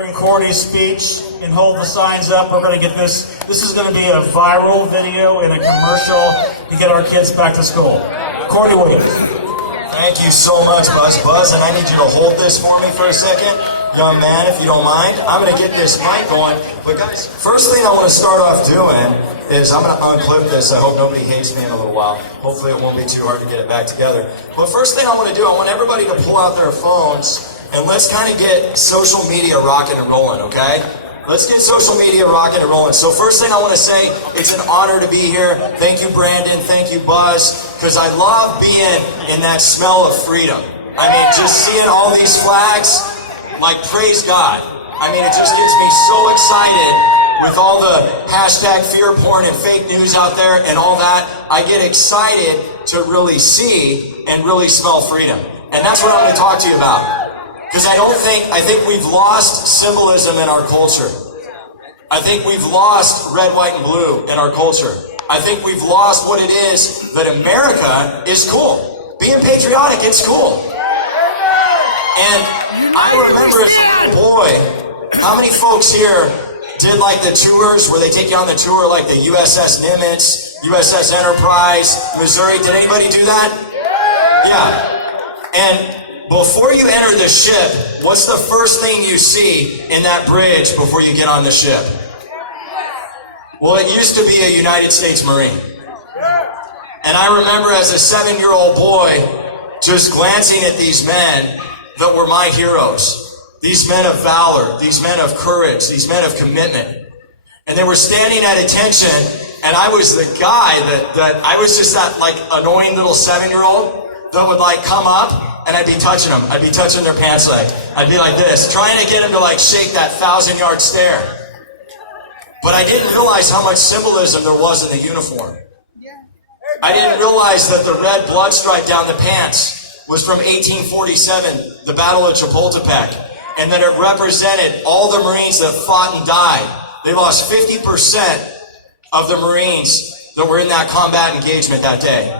During Cordie's speech and hold the signs up, we're going to get this. This is going to be a viral video and a commercial to get our kids back to school. Cordie Williams. Thank you so much, Buzz, and I need you to hold this for me for a second. Young man, if you don't mind, I'm going to get this mic going. But guys, first thing I want to start off doing is I'm going to unclip this. I hope nobody hates me in a little while. Hopefully it won't be too hard to get it back together. But first thing I want to do, I want everybody to pull out their phones and let's kind of get social media rocking and rolling, okay? Let's get social media rocking and rolling. So first thing I want to say, it's an honor to be here. Thank you, Brandon. Thank you, Buzz. Because I love being in that smell of freedom. I mean, just seeing all these flags, like, praise God. I mean, it just gets me so excited with all the hashtag fear porn and fake news out there and all that. I get excited to really see and really smell freedom. And that's what I'm going to talk to you about. Because I think we've lost symbolism in our culture. I think we've lost red, white, and blue in our culture. I think we've lost what it is that America is cool. Being patriotic, it's cool. And I remember as a little boy, how many folks here did like the tours where they take you on the tour like the USS Nimitz, USS Enterprise, Missouri? Did anybody do that? Yeah. And before you enter the ship, what's the first thing you see in that bridge before you get on the ship? Well, it used to be a United States Marine. And I remember as a 7-year-old boy just glancing at these men that were my heroes. These men of valor, these men of courage, these men of commitment. And they were standing at attention, and I was the guy that I was just that like annoying little 7-year-old that would like come up and I'd be touching them. I'd be touching their pants leg. I'd be like this, trying to get them to like shake that 1,000-yard stare. But I didn't realize how much symbolism there was in the uniform. I didn't realize that the red blood stripe down the pants was from 1847, the Battle of Chapultepec, and that it represented all the Marines that fought and died. They lost 50% of the Marines that were in that combat engagement that day.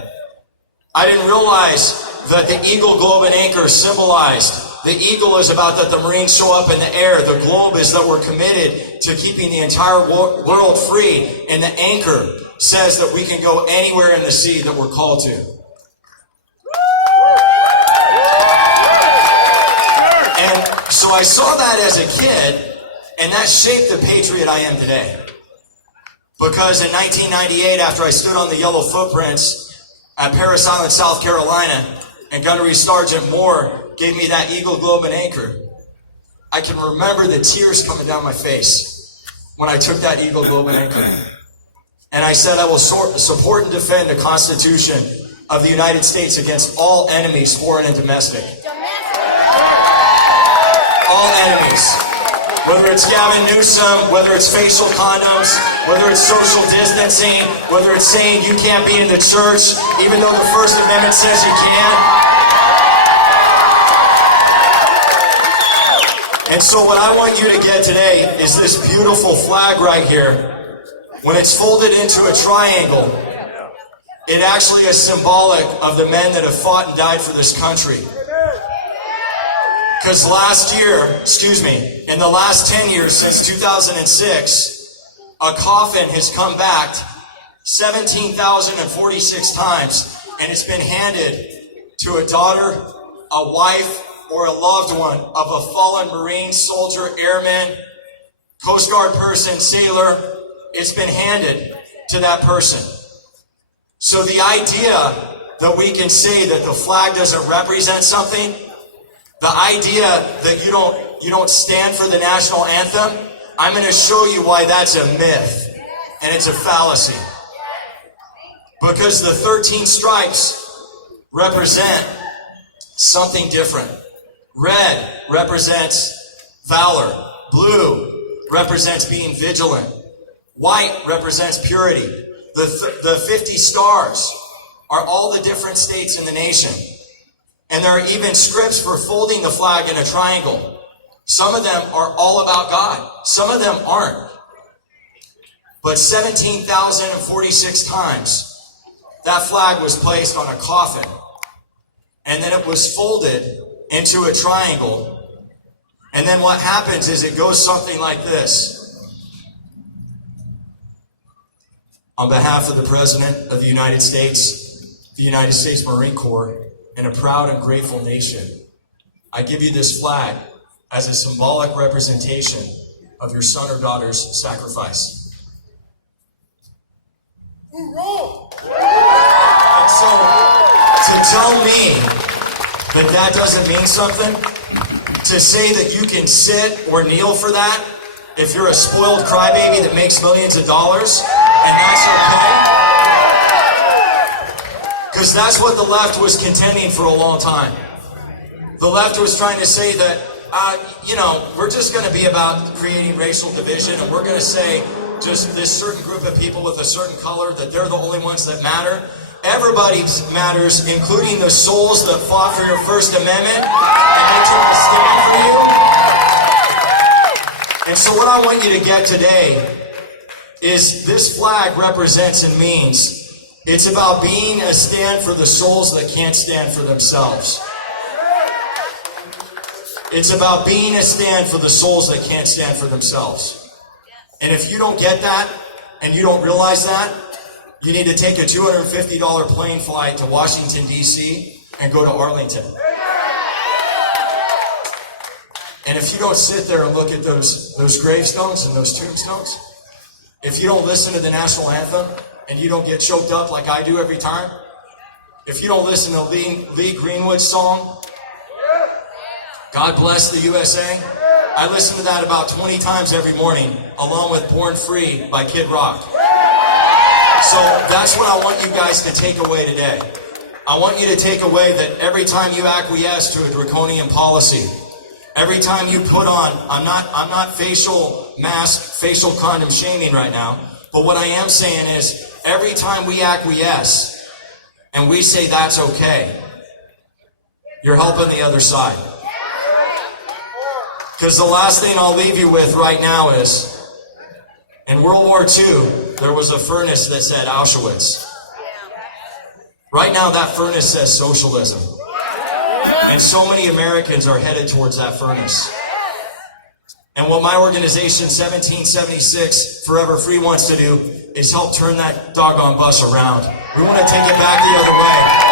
I didn't realize that the eagle, globe, and anchor symbolized. The eagle is about that the Marines show up in the air. The globe is that we're committed to keeping the entire world free. And the anchor says that we can go anywhere in the sea that we're called to. And so I saw that as a kid, and that shaped the patriot I am today. Because in 1998, after I stood on the yellow footprints at Parris Island, South Carolina, and Gunnery Sergeant Moore gave me that eagle, globe, and anchor, I can remember the tears coming down my face when I took that eagle, globe, and anchor. And I said, I will support and defend the Constitution of the United States against all enemies, foreign and domestic. All enemies. Whether it's Gavin Newsom, whether it's facial condoms, whether it's social distancing, whether it's saying you can't be in the church, even though the First Amendment says you can. And so what I want you to get today is this beautiful flag right here. When it's folded into a triangle, it actually is symbolic of the men that have fought and died for this country. Because in the last 10 years, since 2006, a coffin has come back 17,046 times, and it's been handed to a daughter, a wife, or a loved one of a fallen Marine, soldier, airman, Coast Guard person, sailor. It's been handed to that person. So the idea that we can say that the flag doesn't represent something, the idea that you don't stand for the national anthem, I'm going to show you why that's a myth and it's a fallacy. Because the 13 stripes represent something different. Red represents valor. Blue represents being vigilant. White represents purity. The 50 stars are all the different states in the nation. And there are even scripts for folding the flag in a triangle. Some of them are all about God. Some of them aren't. But 17,046 times, that flag was placed on a coffin. And then it was folded into a triangle And then what happens is it goes something like this. On behalf of the President of the United States Marine Corps, and a proud and grateful nation, I give you this flag as a symbolic representation of your son or daughter's sacrifice. And so, to tell me that that doesn't mean something, to say that you can sit or kneel for that, if you're a spoiled crybaby that makes millions of dollars, and that's okay, because that's what the left was contending for a long time. The left was trying to say that, we're just going to be about creating racial division, and we're going to say just this certain group of people with a certain color, that they're the only ones that matter. Everybody matters, including the souls that fought for your First Amendment, and they took a stand for you. And so what I want you to get today is this flag represents and means it's about being a stand for the souls that can't stand for themselves. It's about being a stand for the souls that can't stand for themselves. And if you don't get that, and you don't realize that, you need to take a $250 plane flight to Washington, D.C. and go to Arlington. And if you don't sit there and look at those gravestones and those tombstones, if you don't listen to the national anthem, and you don't get choked up like I do every time, if you don't listen to Lee Greenwood's song, God Bless the USA, I listen to that about 20 times every morning, along with Born Free by Kid Rock. So that's what I want you guys to take away today. I want you to take away that every time you acquiesce to a draconian policy, every time you put on, I'm not facial condom shaming right now, but what I am saying is, every time we acquiesce and we say that's okay, you're helping the other side. Because the last thing I'll leave you with right now is, in World War II, there was a furnace that said Auschwitz. Right now, that furnace says socialism. And so many Americans are headed towards that furnace. And what my organization, 1776 Forever Free, wants to do is help turn that doggone bus around. We want to take it back the other way.